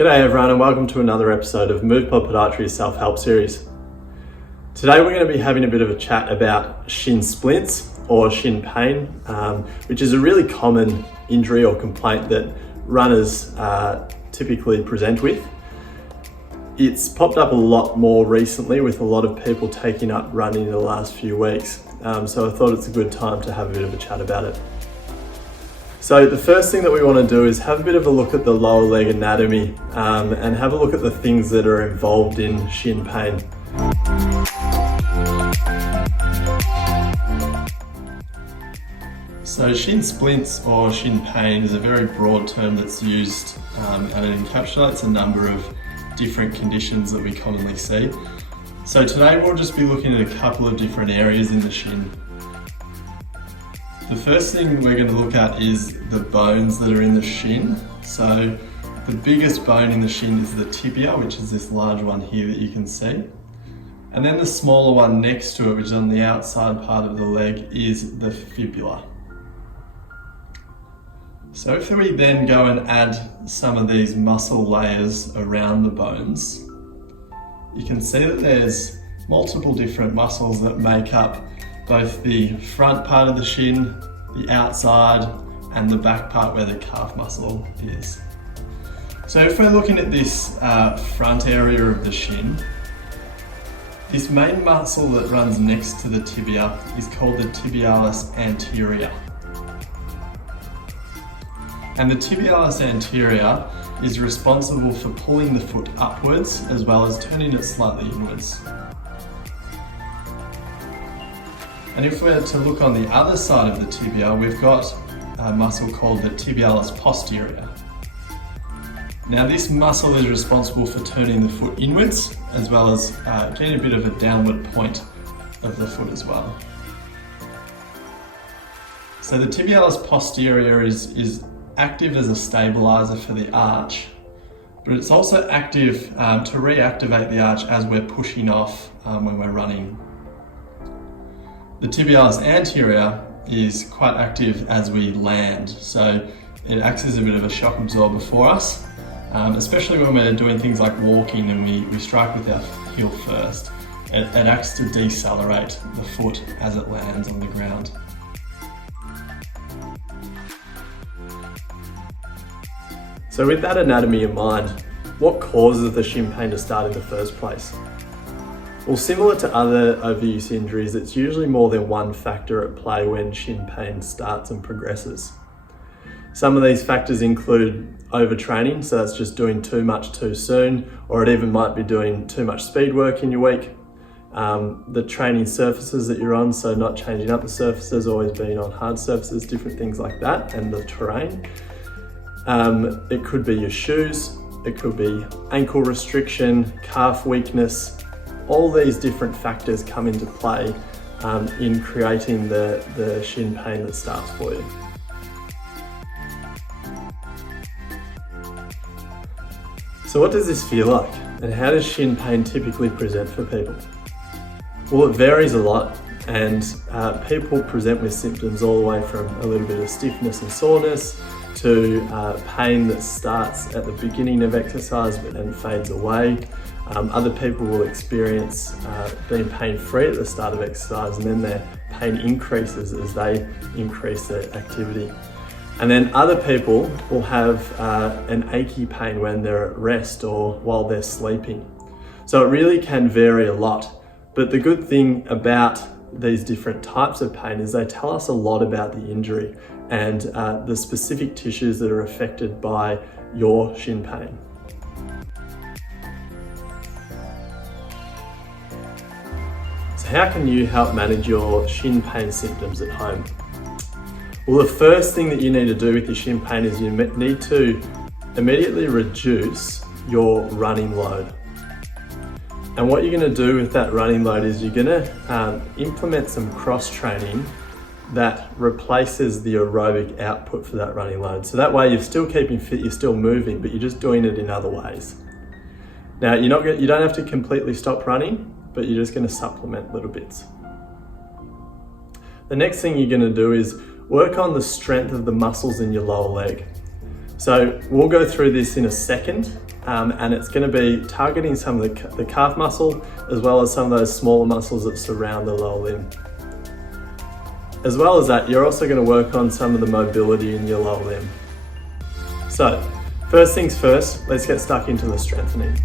G'day everyone and welcome to another episode of Movepod Podiatry's Self-Help Series. Today we're going to be having a bit of a chat about Shin Splints or Shin Pain, which is a really common injury or complaint that runners typically present with. It's popped up a lot more recently with a lot of people taking up running in the last few weeks, so I thought it's a good time to have a bit of a chat about it. So the first thing that we want to do is have a bit of a look at the lower leg anatomy and have a look at the things that are involved in shin pain. So shin splints or shin pain is a very broad term that's used and it encapsulates a number of different conditions that we commonly see. So today we'll just be looking at a couple of different areas in the shin. The first thing we're going to look at is the bones that are in the shin. So the biggest bone in the shin is the tibia, which is this large one here that you can see. And then the smaller one next to it, which is on the outside part of the leg, is the fibula. So if we then go and add some of these muscle layers around the bones, you can see that there's multiple different muscles that make up both the front part of the shin, the outside, and the back part where the calf muscle is. So if we're looking at this front area of the shin, this main muscle that runs next to the tibia is called the tibialis anterior. And the tibialis anterior is responsible for pulling the foot upwards as well as turning it slightly inwards. And if we're to look on the other side of the tibia, we've got a muscle called the tibialis posterior. Now this muscle is responsible for turning the foot inwards as well as getting a bit of a downward point of the foot as well. So the tibialis posterior is active as a stabilizer for the arch, but it's also active to reactivate the arch as we're pushing off when we're running. The tibialis anterior is quite active as we land, so it acts as a bit of a shock absorber for us, especially when we're doing things like walking and we strike with our heel first. It acts to decelerate the foot as it lands on the ground. So with that anatomy in mind, what causes the shin pain to start in the first place? Well, similar to other overuse injuries, it's usually more than one factor at play when shin pain starts and progresses. Some of these factors include overtraining, so that's just doing too much too soon, or it even might be doing too much speed work in your week. The training surfaces that you're on, so not changing up the surfaces, always being on hard surfaces, different things like that, and the terrain. It could be your shoes, it could be ankle restriction, calf weakness. All these different factors come into play in creating the shin pain that starts for you. So what does this feel like? And how does shin pain typically present for people? Well, it varies a lot, and people present with symptoms all the way from a little bit of stiffness and soreness to pain that starts at the beginning of exercise but then fades away. Other people will experience being pain-free at the start of exercise, and then their pain increases as they increase their activity. And then other people will have an achy pain when they're at rest or while they're sleeping. So it really can vary a lot. But the good thing about these different types of pain is they tell us a lot about the injury and the specific tissues that are affected by your shin pain. So how can you help manage your shin pain symptoms at home? Well, the first thing that you need to do with your shin pain is you need to immediately reduce your running load. And what you're going to do with that running load is you're going to implement some cross training that replaces the aerobic output for that running load. So that way you're still keeping fit, you're still moving, but you're just doing it in other ways. Now you don't have to completely stop running, but you're just going to supplement little bits. The next thing you're going to do is work on the strength of the muscles in your lower leg. So we'll go through this in a second, and it's going to be targeting some of the calf muscle as well as some of those smaller muscles that surround the lower limb. As well as that, you're also going to work on some of the mobility in your lower limb. So, first things first, let's get stuck into the strengthening.